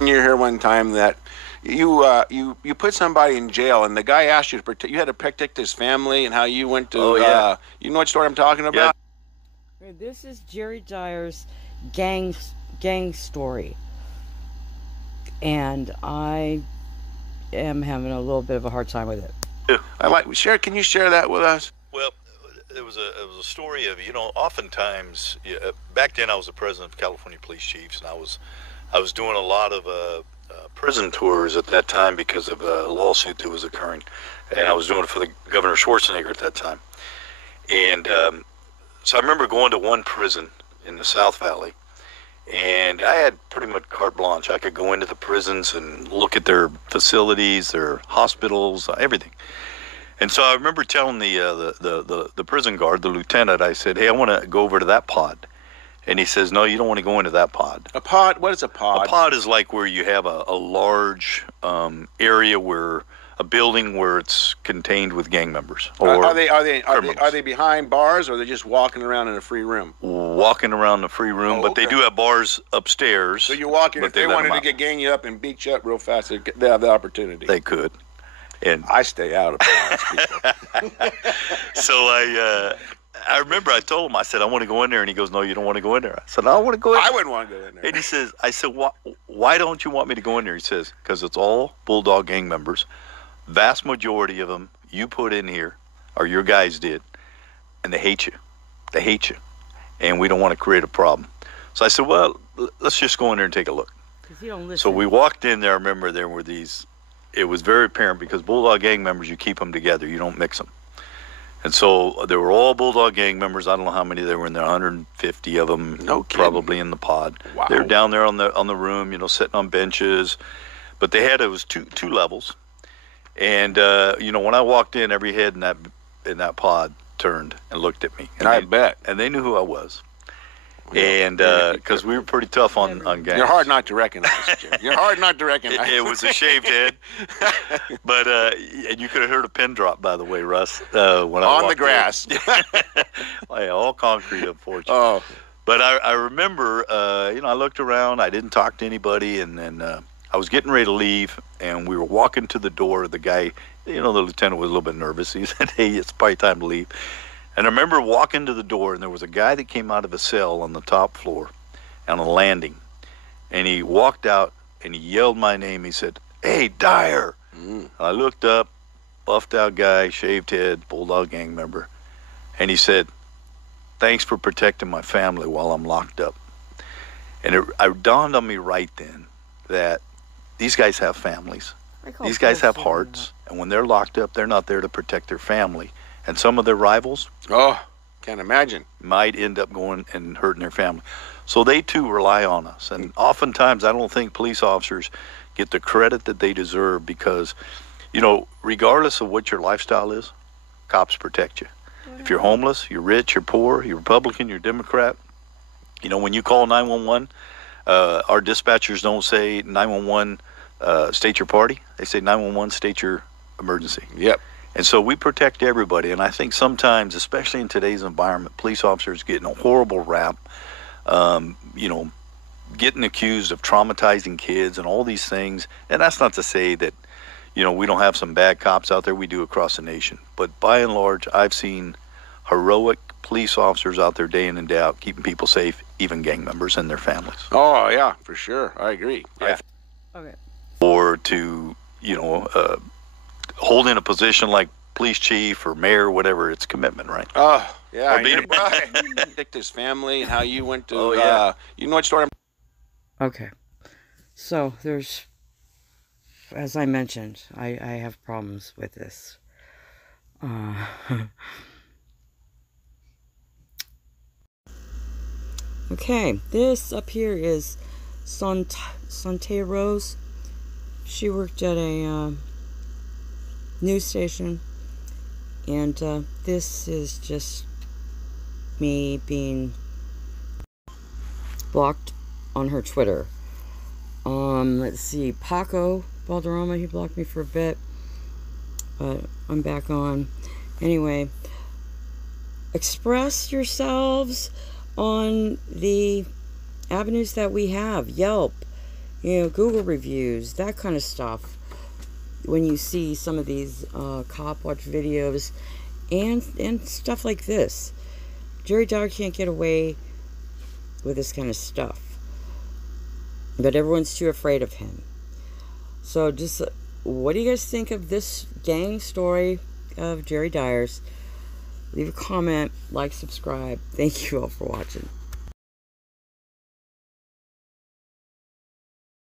You're here one time that you put somebody in jail, and the guy asked you to protect. You had to protect his family, and how you went to. Oh, yeah. You know what story I'm talking about? Yeah. This is Jerry Dyer's gang story, and I am having a little bit of a hard time with it. Can you share that with us? Well, it was a story of, oftentimes, back then I was the president of California Police Chiefs, and I was doing a lot of prison tours at that time because of a lawsuit that was occurring, and I was doing it for the Governor Schwarzenegger at that time. And so I remember going to one prison in the South Valley, and I had pretty much carte blanche. I could go into the prisons and look at their facilities, their hospitals, everything. And so I remember telling the prison guard, the lieutenant, I said, "Hey, I want to go over to that pod." And he says, "No, you don't want to go into that pod." A pod? What is a pod? A pod is like where you have a large area where a building where it's contained with gang members. Or are they behind bars, or are they just walking around in a free room? Walking around the free room, but they do have bars upstairs. So you walk in. If they wanted to gang you up and beat you up real fast, they have the opportunity. They could. And I stay out of bars, people. So I remember I told him, I said, "I want to go in there." And he goes, "No, you don't want to go in there." I said, "No, I want to go in there." I wouldn't want to go in there. And he says, I said, "Why don't you want me to go in there?" He says, "Because it's all Bulldog gang members. Vast majority of them you put in here, or your guys did, and they hate you. They hate you. And we don't want to create a problem." So I said, "Well, let's just go in there and take a look." You don't listen. So we walked in there. I remember there were it was very apparent, because Bulldog gang members, you keep them together. You don't mix them. And so they were all Bulldog gang members. I don't know how many there were in there, 150 of them, probably in the pod. Wow. They were down there on the room, sitting on benches. But it was two levels. And, when I walked in, every head in that pod turned and looked at me. And I bet. And they knew who I was. And because we were pretty tough on gangs. You're hard not to recognize, Jim. You're hard not to recognize. It was a shaved head. But and you could have heard a pin drop, by the way, Russ, when I walked on the grass. All concrete, unfortunately. Oh. But I remember, I looked around. I didn't talk to anybody, and then I was getting ready to leave, and we were walking to the door. The guy, the lieutenant was a little bit nervous. He said, "Hey, it's probably time to leave." And I remember walking to the door, and there was a guy that came out of a cell on the top floor on a landing. And he walked out, and he yelled my name. He said, "Hey, Dyer." And I looked up, buffed out guy, shaved head, Bulldog gang member. And he said, "Thanks for protecting my family while I'm locked up." And it dawned on me right then that these guys have families. These guys have hearts. And when they're locked up, they're not there to protect their family. And some of their rivals, can't imagine, might end up going and hurting their family. So they too rely on us. And oftentimes I don't think police officers get the credit that they deserve, because, regardless of what your lifestyle is, cops protect you. If you're homeless, you're rich, you're poor, you're Republican, you're Democrat, when you call 911, our dispatchers don't say 911 state your party. They say 911 state your emergency. Yep. And so we protect everybody. And I think sometimes, especially in today's environment, police officers getting a horrible rap, getting accused of traumatizing kids and all these things. And that's not to say that, we don't have some bad cops out there. We do across the nation. But by and large, I've seen heroic police officers out there day in and day out, keeping people safe, even gang members and their families. Oh, yeah, for sure. I agree. Yeah. Okay. Or to, hold in a position like police chief or mayor, whatever, it's commitment, right? Oh, yeah. Protect his family, and how you went to, you know what story Okay. So, there's, as I mentioned, I have problems with this. Okay, this up here is Sante Rose. She worked at a news station, and this is just me being blocked on her Twitter. Let's see, Paco Valderrama, he blocked me for a bit, but I'm back on. Anyway, express yourselves on the avenues that we have. Yelp, you know, Google reviews, that kind of stuff. When you see some of these cop watch videos and stuff like this, Jerry Dyer can't get away with this kind of stuff. But everyone's too afraid of him. So just, what do you guys think of this gang story of Jerry Dyer's? Leave a comment, like, subscribe. Thank you all for watching.